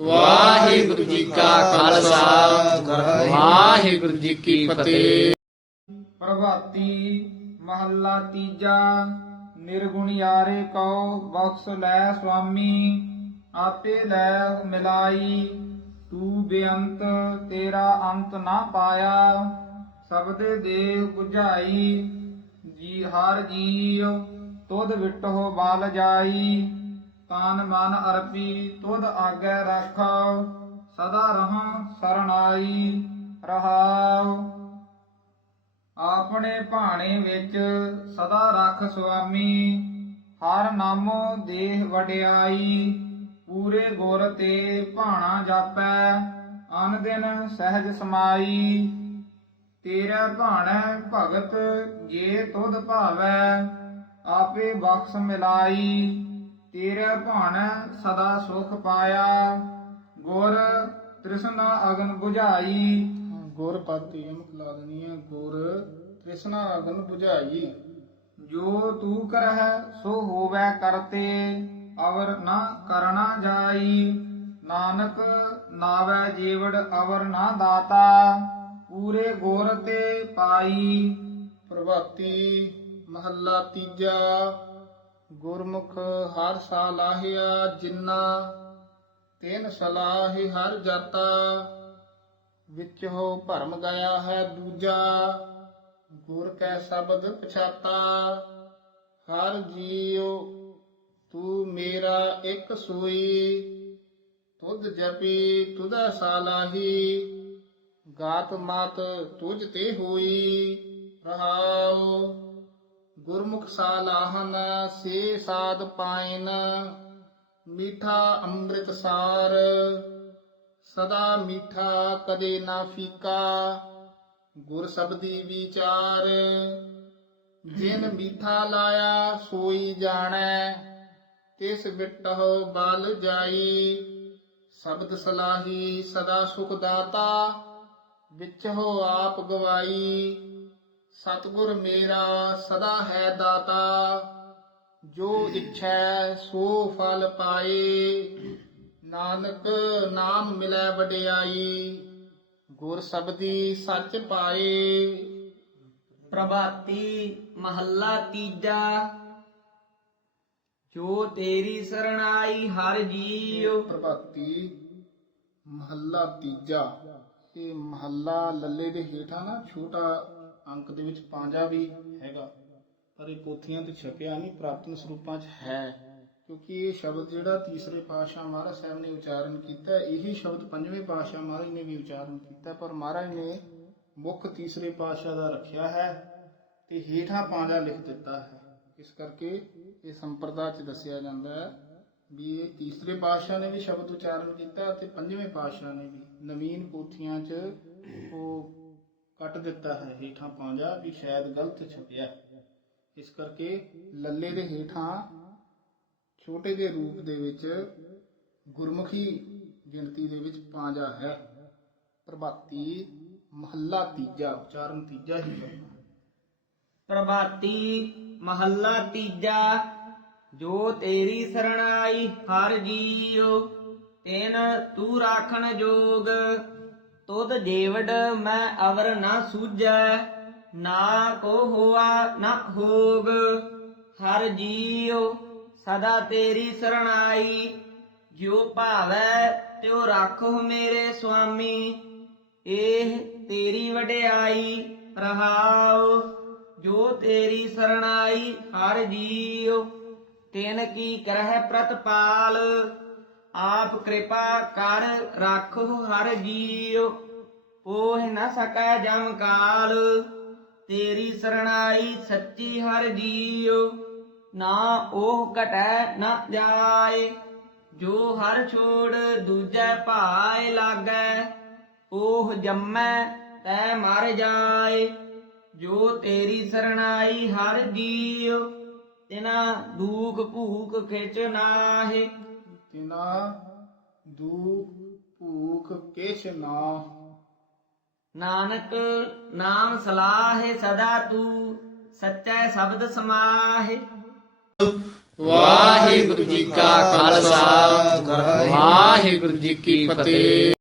ਵਾਹਿਗੁਰੂ ਜੀ ਕਾ ਖਾਲਸਾ। ਵਾਹਿਗੁਰੂ ਜੀ ਕੀ ਫਤਿਹ। ਪ੍ਰਭਾਤੀ ਮਹੱਲਾ ਤੀਜਾ ਨਿਰਗੁਣਿਆਰੇ ਕਉ, ਬਖਸ਼ ਲੈ ਸੁਆਮੀ, ਆਪੇ ਲੈ ਮਿਲਾਈ। ਤੂੰ ਬੇਅੰਤ, ਤੇਰਾ ਅੰਤ ਨਾ ਪਾਇਆ। ਸਬਦੇ ਦੇ 부ਝਾਈ ਜੀ ਹਰ ਜੀਉ ਤੁਧ ਵਿਟੋ ਬਲ ਜਾਈ। ਤਨ ਮਨ ਅਰਪੀ ਤੁਧ ਆਗੇ ਰੱਖੋ ਸਦਾ ਰਹਾਂ ਸਰਣਾਈ ਰਹਾਉ। ਆਪਣੇ ਭਾਣੇ ਵਿੱਚ ਸਦਾ ਰੱਖ ਸੁਆਮੀ, ਹਰ ਨਾਮੋ ਦੇਹ ਵਡਿਆਈ। ਪੂਰੇ ਗੁਰ ਤੇ ਭਾਣਾ ਜਾਪੈ ਅਨ ਦਿਨ ਸਹਿਜ ਸਮਾਈ। ਤੇਰਾ ਭਾਣੈ ਭਗਤ, ਜੇ ਤੁਧ ਭਾਵੈ, ਆਪੇ ਬਖਸ਼ ਮਿਲਾਈ। ਤੇਰਾ ਭਾਣੈ ਸਦਾ ਸੁਖ ਪਾਇਆ ਗੁਰ ਤ੍ਰਿਸ਼ਨਾ ਅਗਨ 부ਝਾਈ ਗੁਰ ਪਾਤੀ ਯਮਕ ਲਾ ਹੈ ਗੁਰ ਤ੍ਰਿਸ਼ਨਾ ਅਗਨ 부ਝਾਈ ਜੋ ਤੂੰ ਕਰਹਿ ਸੋ ਹੋਵੈ ਕਰਤੇ ਅਵਰ ਨਾ ਕਰਨਾ ਜਾਈ। ਨਾਨਕ ਨਾਵੈ ਜੀਵੜ ਅਵਰ ਨਾ ਦਾਤਾ ਪੂਰੇ ਗੁਰ ਤੇ ਪਾਈ। ਪ੍ਰਭਾਤੀ ਮਹੱਲਾ ਤੀਜਾ ਗੁਰਮੁਖ ਹਰ ਸਾ ਲਾਹਿਆ ਜਿੰਨਾ, ਤੈਨ ਸਲਾਹਿ ਹਰ ਜਾਤਾ। ਵਿੱਚ ਹੋ ਭਰਮ ਗਿਆ ਹੈ ਦੂਜਾ, ਗੁਰ ਕੈ ਸ਼ਬਦ ਪਛਾਤਾ। ਹਰ ਜੀਉ ਤੂੰ ਮੇਰਾ ਇੱਕ ਸੋਈ, ਤੁਧ ਜਪੀ ਤੁਧਾ ਸਾਲਾਹੀ। ਗਾਤ ਮਾਤ ਤੁਝ ਤੇ ਹੋਈ, ਰਹਾਉ ਗੁਰਮੁਖ ਸਾਲਾਹਨ, ਸੇ ਸਾਧ ਪਾਇਨ, ਮੀਠਾ ਅੰਮ੍ਰਿਤ ਸਾਰ। ਸਦਾ ਮੀਠਾ ਕਦੇ ਨਾ ਫੀਕਾ, ਗੁਰ ਸਬਦੀ ਵਿਚਾਰ। ਜਿਨ ਮੀਠਾ ਲਾਇਆ, ਸੋਈ ਜਾਣੈ, ਤਿਸ ਬਿਟਹੁ ਬਲ ਜਾਈ। ਸ਼ਬਦ ਸਲਾਹੀ ਸਦਾ ਸੁਖ ਦਾਤਾ ਵਿੱਚ ਹੋ ਆਪ ਗਵਾਈ। ਸਤਿਗੁਰ ਮੇਰਾ ਸਦਾ ਹੈ ਦਾਤਾ ਜੋ ਇੱਛੈ ਸੋ ਫਲ ਪਾਏ। ਨਾਨਕ ਨਾਮ ਮਿਲੈ ਵਡਿਆਈ ਗੁਰ ਸਬਦੀ ਸੱਚ ਪਾਏ। ਪ੍ਰਭਾਤੀ ਮਹੱਲਾ ਤੀਜਾ ਜੋ ਤੇਰੀ ਸਰਣਾਈ ਹਰ ਜੀਉ ਪ੍ਰਭਾਤੀ ਮਹੱਲਾ ਤੀਜਾ ਇਹ ਮਹੱਲਾ ਲੱਲੇ ਦੇ ਹੇਠਾਂ ਨਾ ਛੋਟਾ ਅੰਕ ਦੇ ਵਿੱਚ ਪਾਂਜਾ ਵੀ ਹੈਗਾ, ਪਰ ਇਹ ਪੋਥੀਆਂ ਤੇ ਛਪਿਆ ਨਹੀਂ ਪ੍ਰਾਪਤਨ ਸਰੂਪਾਂ 'ਚ ਹੈ। ਕਿਉਂਕਿ ਇਹ ਸ਼ਬਦ ਜਿਹੜਾ ਤੀਸਰੇ ਪਾਤਸ਼ਾਹ ਮਹਾਰਾਜ ਸਾਹਿਬ ਨੇ ਉਚਾਰਨ ਕੀਤਾ, ਇਹੀ ਸ਼ਬਦ ਪੰਜਵੇਂ ਪਾਤਸ਼ਾਹ ਮਹਾਰਾਜ ਨੇ ਵੀ ਉਚਾਰਨ ਕੀਤਾ, ਪਰ ਮਹਾਰਾਜ ਨੇ ਮੁੱਖ ਤੀਸਰੇ ਪਾਤਸ਼ਾਹ ਦਾ ਰੱਖਿਆ ਹੈ ਤੇ ਹੇਠਾਂ ਪਾਂਜਾ ਲਿਖ ਦਿੱਤਾ ਹੈ। ਇਸ ਕਰਕੇ ਇਹ ਸੰਪਰਦਾ 'ਚ ਦੱਸਿਆ ਜਾਂਦਾ ਹੈ ਵੀ ਇਹ ਤੀਸਰੇ ਪਾਤਸ਼ਾਹ ਨੇ ਵੀ ਸ਼ਬਦ ਉਚਾਰਨ ਕੀਤਾ ਤੇ ਪੰਜਵੇਂ ਪਾਤਸ਼ਾਹ ਨੇ ਵੀ। ਨਵੀਨ ਪੋਥੀਆਂ 'ਚ ਉਹ ਕੱਟ ਦਿੱਤਾ ਹੈ। ਹੇਠਾਂ ਪਾਂਜਾ ਵੀ ਸ਼ਾਇਦ ਗਲਤ ਛਪਿਆ। ਇਸ ਕਰਕੇ ਲੱਲੇ ਦੇ ਹੇਠਾਂ ਛੋਟੇ ਜਿਹੇ ਰੂਪ ਦੇ ਵਿੱਚ ਗੁਰਮੁਖੀ ਗਿਣਤੀ ਦੇ ਵਿੱਚ ਪਾਂਜਾ ਹੈ। ਪ੍ਰਭਾਤੀ ਮਹੱਲਾ ਤੀਜਾ, ਉਚਾਰਨ ਤੀਜਾ ਹੀ ਕਰਨਾ ਪ੍ਰਭਾਤੀ ਮਹੱਲਾ ਤੀਜਾ, ਜੋ ਤੇਰੀ ਸਰਣਾਈ ਹਰ ਜੀਉ, ਤੈਨ ਤੂੰ ਰਾਖਣ ਜੋਗ। ਤੁਧ ਜੀਵੜ ਮੈਂ ਅਵਰ ਨਾ ਸੂਝੈ, ਨਾ ਕੋ ਹੋਆ ਨਾ ਹੋਗ। ਹਰ ਜੀਉ ਸਦਾ ਤੇਰੀ ਸਰਣਾਈ, ਜਿਉ ਭਾਵੈ ਤਿਉ ਰਾਖੋ ਮੇਰੇ ਸੁਆਮੀ। ਇਹ ਤੇਰੀ ਵਡਿਆਈ ਰਹਾਉ, ਜੋ ਤੇਰੀ ਸਰਣਾਈ ਹਰ ਜੀਉ। ਤਿਨ ਕੀ ਕਰਹਿ ਪ੍ਰਤਪਾਲ ਆਪ ਕਿਰਪਾ ਕਰ ਰਾਖੋ ਹਰ ਜੀਉ ਪੋਹ ਨਾ ਸਕੈ ਜਮ ਕਾਲ, ਤੇਰੀ ਸਰਣਾਈ ਸੱਚੀ ਹਰ ਜੀਉ ਨਾ ਉਹ ਘਟੈ ਨਾ ਜਾਏ, ਜੋ ਹਰ ਛੋੜ ਦੂਜੈ ਭਾਏ ਲਾਗੈ। ਉਹ ਜੰਮੈ ਤੈ ਮਰ ਜਾਏ, ਜੋ ਤੇਰੀ ਸਰਣਾਈ ਹਰ ਜੀਉ ਤਿਨਾ ਦੂਖ ਭੂਖ ਖਿਚ ਨਾਹੇ। ਤਿਨਾ ਦੁਖ ਭੂਖ ਕਿਛ ਨਾ। ਨਾਨਕ ਨਾਮ ਸਲਾਹੇ ਸਦਾ ਤੂੰ ਸੱਚੈ ਸ਼ਬਦ ਸਮਾਹੇ। ਵਾਹਿਗੁਰੂ ਜੀ ਕਾ ਖਾਲਸਾ ਵਾਹਿਗੁਰੂ ਜੀ ਕੀ ਫਤਿਹ।